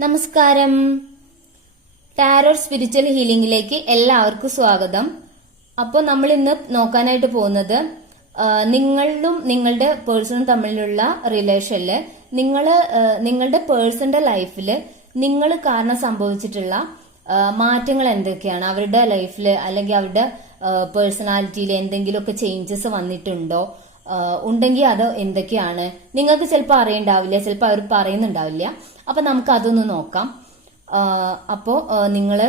നമസ്കാരം. Tarot spiritual ഹീലിംഗിലേക്ക് എല്ലാവർക്കും സ്വാഗതം. അപ്പോൾ നമ്മൾ ഇന്ന് നോക്കാനായിട്ട് പോകുന്നത് നിങ്ങളിലും നിങ്ങളും നിങ്ങളുടെ പേഴ്സണും തമ്മിലുള്ള റിലേഷനിൽ നിങ്ങൾ നിങ്ങളുടെ പേഴ്സന്റെ ലൈഫിൽ നിങ്ങൾ കാരണം സംഭവിച്ചിട്ടുള്ള മാറ്റങ്ങൾ എന്തൊക്കെയാണ്? അവരുടെ ലൈഫിൽ അല്ലെങ്കിൽ അവരുടെ പേഴ്സണാലിറ്റിയിൽ എന്തെങ്കിലുമൊക്കെ ചേഞ്ചസ് വന്നിട്ടുണ്ടോ? ഉണ്ടെങ്കിൽ അത് എന്തൊക്കെയാണ്? നിങ്ങൾക്ക് ചിലപ്പോൾ അറിയണ്ടാവില്ല ചിലപ്പോൾ അവർ പറയുന്നുണ്ടാവില്ല. അപ്പൊ നമുക്ക് അതൊന്ന് നോക്കാം അപ്പോൾ നിങ്ങൾ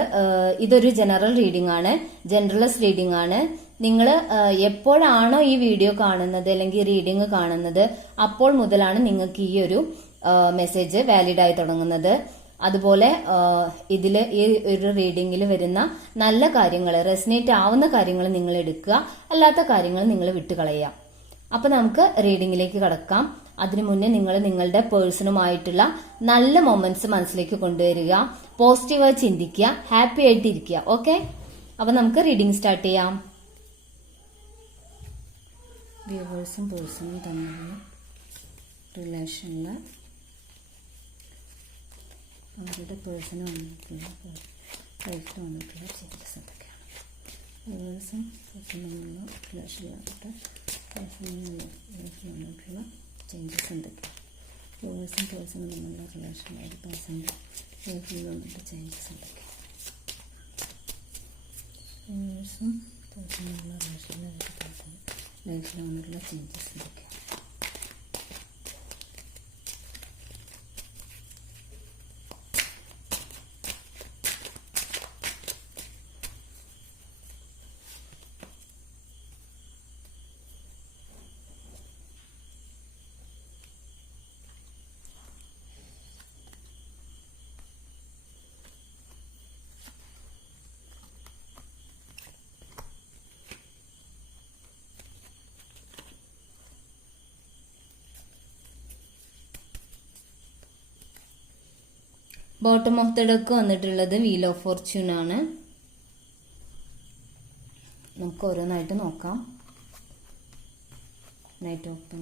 ഇതൊരു ജനറൽ റീഡിംഗ് ആണ്. ജനറലസ് റീഡിംഗ് ആണ്. നിങ്ങൾ എപ്പോഴാണോ ഈ വീഡിയോ കാണുന്നത് അല്ലെങ്കിൽ റീഡിംഗ് കാണുന്നത് അപ്പോൾ മുതലാണ് നിങ്ങൾക്ക് ഈ ഒരു മെസ്സേജ് വാലിഡ് ആയി തുടങ്ങുന്നത്. അതുപോലെ ഇതിൽ ഈ ഒരു റീഡിംഗിൽ വരുന്ന നല്ല കാര്യങ്ങൾ റെസിനേറ്റ് ആവുന്ന കാര്യങ്ങൾ നിങ്ങൾ എടുക്കുക. അല്ലാത്ത കാര്യങ്ങൾ നിങ്ങൾ വിട്ടുകളയുക. അപ്പൊ നമുക്ക് റീഡിംഗിലേക്ക് കടക്കാം. അതിനു മുന്നേ നിങ്ങൾ നിങ്ങളുടെ പേഴ്സണുമായിട്ടുള്ള നല്ല മൊമെന്റ്സ് മനസ്സിലേക്ക് കൊണ്ടുവരിക പോസിറ്റീവായി ചിന്തിക്കുക ഹാപ്പി ആയിട്ട് ഇരിക്കുക ഓക്കെ അപ്പൊ നമുക്ക് റീഡിംഗ് സ്റ്റാർട്ട് ചെയ്യാം. വ്യൂവേഴ്സും പേഴ്സണും തമ്മിലുള്ള റിലേഷനിൽ അവരുടെ പേഴ്സണ് വന്നിട്ടുള്ള ലൈഫിൽ എന്തൊക്കെയാണ്? വ്യൂവേഴ്സും പേഴ്സണും ചേഞ്ചസ് എന്തൊക്കെയാണ് വ്യൂവേഴ്സും പേഴ്സണും തമ്മിലുള്ള റിലേഷനിലായിട്ട് പേഴ്സണിന്റെ ലൈഫിൽ വന്നിട്ട് ചേഞ്ചസ് എന്തൊക്കെയാണ് വ്യൂവേഴ്സും പേഴ്സണുള്ള റിലേഷനിലായിട്ട് പേഴ്സൺ ലൈഫിൽ വന്നിട്ടുള്ള ചേഞ്ചസ് എന്തൊക്കെയാണ് ബോട്ടം ഓഫ് ദ ഡക്ക് വന്നിട്ടുള്ളത് വീൽ ഓഫ് ഫോർച്യൂൺ ആണ്. നമുക്ക് ഓരോന്നായിട്ട് നോക്കാം. Knight of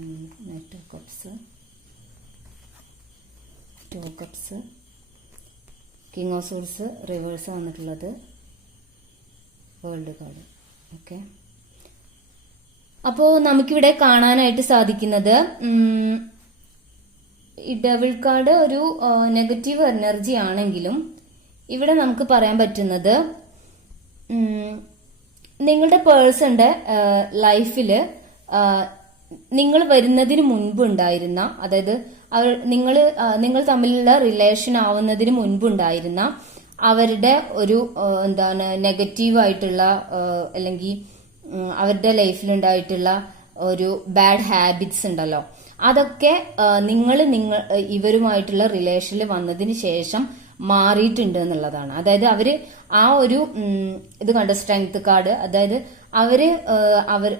knight of cups two cups king of swords reverse വന്നിട്ടുള്ളത് വേൾഡ് കാർഡ് ഓക്കെ അപ്പോൾ നമുക്കിവിടെ കാണാനായിട്ട് സാധിക്കുന്നത് ഈ ഡബിൾ കാർഡ് ഒരു നെഗറ്റീവ് എനർജി ആണെങ്കിലും ഇവിടെ നമുക്ക് പറയാൻ പറ്റുന്നത് നിങ്ങളുടെ പേഴ്സന്റെ ലൈഫിൽ നിങ്ങൾ വരുന്നതിന് മുൻപ് ഉണ്ടായിരുന്ന അതായത് അവർ നിങ്ങൾ നിങ്ങൾ തമ്മിലുള്ള റിലേഷൻ ആവുന്നതിന് മുൻപ് ഉണ്ടായിരുന്ന അവരുടെ ഒരു എന്താണ് നെഗറ്റീവ് ആയിട്ടുള്ള അല്ലെങ്കിൽ അവരുടെ ലൈഫിലുണ്ടായിട്ടുള്ള ഒരു ബാഡ് ഹാബിറ്റ്സ് ഉണ്ടല്ലോ. അതൊക്കെ നിങ്ങൾ നിങ്ങൾ ഇവരുമായിട്ടുള്ള റിലേഷനിൽ വന്നതിന് ശേഷം മാറിയിട്ടുണ്ട് എന്നുള്ളതാണ്. അതായത് അവർ ആ ഒരു ഇത് കണ്ട സ്ട്രെങ്ത് കാർഡ്? അതായത് അവർ അവർ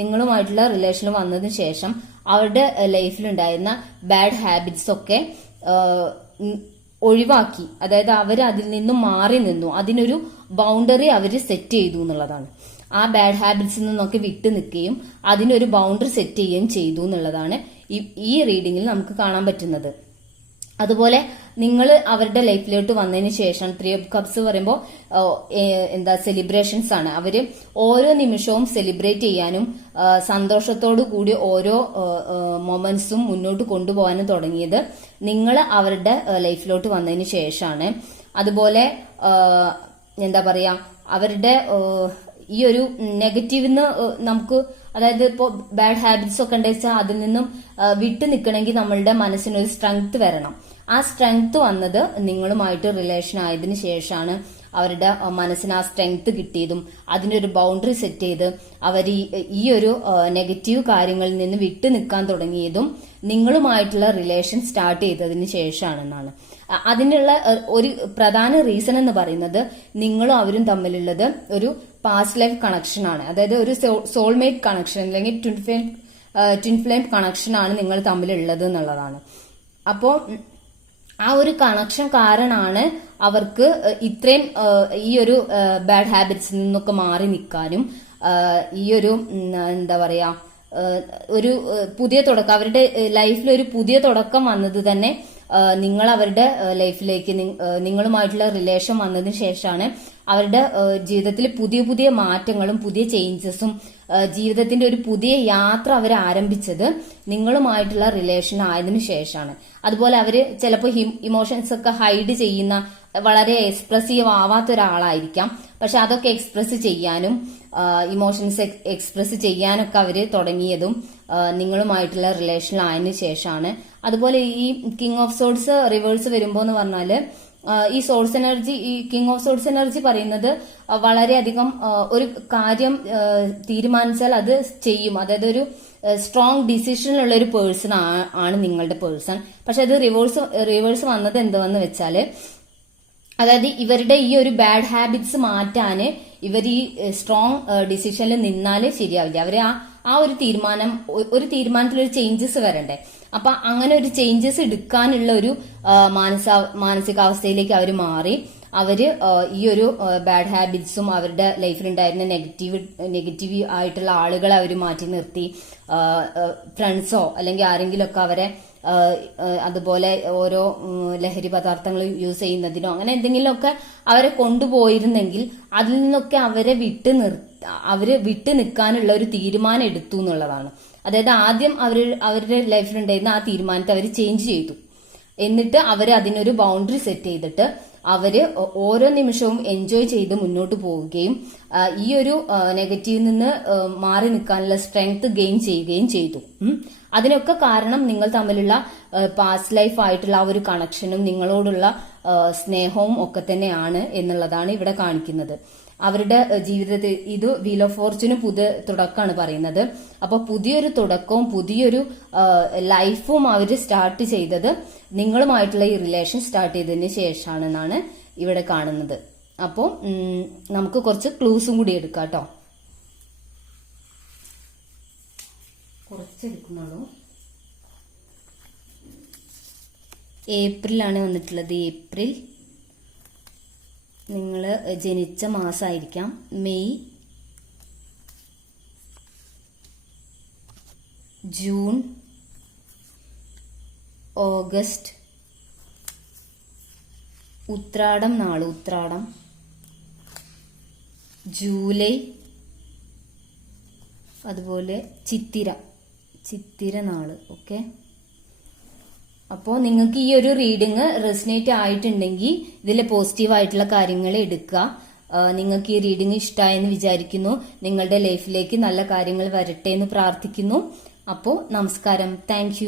നിങ്ങളുമായിട്ടുള്ള റിലേഷനിൽ വന്നതിന് ശേഷം അവരുടെ ലൈഫിലുണ്ടായിരുന്ന ബാഡ് ഹാബിറ്റ്സ് ഒക്കെ ഒഴിവാക്കി. അതായത് അവർ അതിൽ നിന്നും മാറി നിന്നു. അതിനൊരു ബൗണ്ടറി അവർ സെറ്റ് ചെയ്തു എന്നുള്ളതാണ്. ആ ബാഡ് ഹാബിറ്റ്സിൽ നിന്നൊക്കെ വിട്ടു നിൽക്കുകയും അതിനൊരു ബൗണ്ടറി സെറ്റ് ചെയ്യുകയും ചെയ്തു എന്നുള്ളതാണ് ഈ- റീഡിങ്ങിൽ നമുക്ക് കാണാൻ പറ്റുന്നത്. അതുപോലെ നിങ്ങൾ അവരുടെ ലൈഫിലോട്ട് വന്നതിന് ശേഷം ത്രീ ഓഫ് കപ്സ് പറയുമ്പോൾ എന്താ സെലിബ്രേഷൻസ് ആണ്. അവർ ഓരോ നിമിഷവും സെലിബ്രേറ്റ് ചെയ്യാനും സന്തോഷത്തോടു കൂടി ഓരോ മൊമെന്റ്സും മുന്നോട്ട് കൊണ്ടുപോകാനും തുടങ്ങിയത് നിങ്ങൾ അവരുടെ ലൈഫിലോട്ട് വന്നതിന് ശേഷമാണ്. അതുപോലെ എന്താ പറയുക അവരുടെ ഈ ഒരു നെഗറ്റീവിന്ന് നമുക്ക് അതായത് ഇപ്പോൾ ബാഡ് ഹാബിറ്റ്സ് ഒക്കെ ഉണ്ടെന്ന് വെച്ചാൽ അതിൽ നിന്നും വിട്ടു നിൽക്കണമെങ്കിൽ നമ്മളുടെ മനസ്സിനൊരു സ്ട്രെങ്ത് വരണം. ആ സ്ട്രെങ്ത് വന്നത് നിങ്ങളുമായിട്ട് റിലേഷൻ ആയതിനു ശേഷമാണ് അവരുടെ മനസ്സിന് ആ സ്ട്രെങ്ത് കിട്ടിയതും അതിനൊരു ബൗണ്ടറി സെറ്റ് ചെയ്ത് അവർ ഈ ഒരു നെഗറ്റീവ് കാര്യങ്ങളിൽ നിന്ന് വിട്ടു നിൽക്കാൻ തുടങ്ങിയതും നിങ്ങളുമായിട്ടുള്ള റിലേഷൻ സ്റ്റാർട്ട് ചെയ്തതിന് ശേഷമാണെന്നാണ്. അതിനുള്ള ഒരു പ്രധാന റീസൺ എന്ന് പറയുന്നത് നിങ്ങളും അവരും തമ്മിലുള്ളത് ഒരു പാസ്റ്റ് ലൈഫ് കണക്ഷൻ ആണ്. അതായത് ഒരു സോൾമേറ്റ് കണക്ഷൻ അല്ലെങ്കിൽ twin flame twin flame connection ആണ് നിങ്ങൾ തമ്മിലുള്ളത് എന്നുള്ളതാണ്. അപ്പോൾ ആ ഒരു കണക്ഷൻ കാരണമാണ് അവർക്ക് ഇത്രയും ഈ ഒരു ബാഡ് ഹാബിറ്റ്സിൽ നിന്നൊക്കെ മാറി നിൽക്കാനും ഈ ഒരു എന്താ പറയാ ഒരു പുതിയ തുടക്കം അവരുടെ ലൈഫിൽ ഒരു പുതിയ തുടക്കം വന്നത് തന്നെ നിങ്ങൾ അവരുടെ ലൈഫിലേക്ക് നിങ്ങളുമായിട്ടുള്ള റിലേഷൻ വന്നതിന് ശേഷമാണ്. അവരുടെ ജീവിതത്തിൽ പുതിയ പുതിയ മാറ്റങ്ങളും പുതിയ ചേഞ്ചസും ജീവിതത്തിന്റെ ഒരു പുതിയ യാത്ര അവർ ആരംഭിച്ചത് നിങ്ങളുമായിട്ടുള്ള റിലേഷൻ ആയതിനു ശേഷമാണ്. അതുപോലെ അവർ ചിലപ്പോൾ ഇമോഷൻസ് ഒക്കെ ഹൈഡ് ചെയ്യുന്ന വളരെ എക്സ്പ്രസീവ് ആവാത്ത ഒരാളായിരിക്കാം. പക്ഷെ അതൊക്കെ എക്സ്പ്രസ് ചെയ്യാനും ഇമോഷൻസ് എക്സ്പ്രസ് ചെയ്യാനൊക്കെ അവർ തുടങ്ങിയതും നിങ്ങളുമായിട്ടുള്ള റിലേഷൻ റിലേഷനിലായതിനു ശേഷമാണ്. അതുപോലെ ഈ കിങ് ഓഫ് സോഡ്സ് റിവേഴ്സ് വരുമ്പോ എന്ന് പറഞ്ഞാൽ ആ, ഈ സോഴ്സ് എനർജി ഈ കിങ് ഓഫ് സോഴ്സ് എനർജി പറയുന്നത് വളരെയധികം ഒരു കാര്യം തീരുമാനിച്ചാൽ അത് ചെയ്യും. അതായത് ഒരു സ്ട്രോങ് ഡിസിഷനുള്ള ഒരു പേഴ്സൺ ആണ് നിങ്ങളുടെ പേഴ്സൺ പക്ഷെ അത് റിവേഴ്സ് റിവേഴ്സ് വന്നത് എന്തുവെന്ന് വെച്ചാൽ അതായത് ഇവരുടെ ഈ ഒരു ബാഡ് ഹാബിറ്റ്സ് മാറ്റാന് ഇവർ ഈ സ്ട്രോങ് ഡിസിഷനിൽ നിന്നാലേ ശരിയാവില്ല. അവർ ആ ആ ഒരു തീരുമാനം ഒരു തീരുമാനത്തിൽ ഒരു ചേഞ്ചസ് വരണ്ടേ. അപ്പൊ അങ്ങനെ ഒരു ചേഞ്ചസ് എടുക്കാനുള്ള ഒരു മാനസ മാനസികാവസ്ഥയിലേക്ക് അവർ മാറി. അവർ ഈ ഒരു ബാഡ് ഹാബിറ്റ്സും അവരുടെ ലൈഫിൽ ഉണ്ടായിരുന്ന നെഗറ്റീവ് നെഗറ്റീവ് ആയിട്ടുള്ള ആളുകളെ അവർ മാറ്റി നിർത്തി. ഫ്രണ്ട്സോ അല്ലെങ്കിൽ ആരെങ്കിലും ഒക്കെ അവരെ അതുപോലെ ഓരോ ലഹരി പദാർത്ഥങ്ങൾ യൂസ് ചെയ്യുന്നതിനോ അങ്ങനെ എന്തെങ്കിലുമൊക്കെ അവരെ കൊണ്ടുപോയിരുന്നെങ്കിൽ അതിൽ നിന്നൊക്കെ അവരെ വിട്ട് നിർ അവർ വിട്ട് നിൽക്കാനുള്ള ഒരു തീരുമാനം എടുത്തു എന്നുള്ളതാണ്. അതായത് ആദ്യം അവർ അവരുടെ ലൈഫിലുണ്ടായിരുന്ന ആ തീരുമാനത്തെ അവർ ചേഞ്ച് ചെയ്തു. എന്നിട്ട് അവർ അതിനൊരു ബൗണ്ടറി സെറ്റ് ചെയ്തിട്ട് അവർ ഓരോ നിമിഷവും എൻജോയ് ചെയ്ത് മുന്നോട്ട് പോവുകയും ഈ ഒരു നെഗറ്റീവിൽ നിന്ന് മാറി നിൽക്കാനുള്ള സ്ട്രെങ്ത് ഗെയിൻ ചെയ്യുകയും ചെയ്തു. അതിനൊക്കെ കാരണം നിങ്ങൾ തമ്മിലുള്ള പാസ്റ്റ് ലൈഫ് ആയിട്ടുള്ള ആ ഒരു കണക്ഷനും നിങ്ങളോടുള്ള സ്നേഹവും ഒക്കെ തന്നെയാണ് എന്നുള്ളതാണ് ഇവിടെ കാണിക്കുന്നത്. അവരുടെ ജീവിതത്തിൽ ഇത് വീൽ ഓഫ് ഫോർച്യൂന് പുതിയ തുടക്കമാണ് പറയുന്നത്. അപ്പൊ പുതിയൊരു തുടക്കവും പുതിയൊരു ലൈഫും അവർ സ്റ്റാർട്ട് ചെയ്തത് നിങ്ങളുമായിട്ടുള്ള ഈ റിലേഷൻ സ്റ്റാർട്ട് ചെയ്തതിന് ശേഷമാണെന്നാണ് ഇവിടെ കാണുന്നത്. അപ്പോൾ നമുക്ക് കുറച്ച് ക്ലൂസും കൂടി എടുക്കാം കേട്ടോ. കുറച്ചെടുക്കുന്നുള്ളൂ. ഏപ്രിലാണ് വന്നിട്ടുള്ളത് ഏപ്രിൽ നിങ്ങൾ ജനിച്ച മാസമായിരിക്കാം മെയ് ജൂൺ ഓഗസ്റ്റ് ഉത്രാടം നാൾ ഉത്രാടം ജൂലൈ അതുപോലെ ചിത്തിര ചിത്തിര നാൾ ഓക്കെ? അപ്പോൾ നിങ്ങൾക്ക് ഈ ഒരു റീഡിങ് റെസിനേറ്റ് ആയിട്ടുണ്ടെങ്കിൽ ഇതിലെ പോസിറ്റീവ് ആയിട്ടുള്ള കാര്യങ്ങൾ എടുക്കുക. നിങ്ങൾക്ക് ഈ റീഡിങ് ഇഷ്ടമായെന്ന് വിചാരിക്കുന്നു. നിങ്ങളുടെ ലൈഫിലേക്ക് നല്ല കാര്യങ്ങൾ വരട്ടെ എന്ന് പ്രാർത്ഥിക്കുന്നു. അപ്പോൾ നമസ്കാരം. താങ്ക്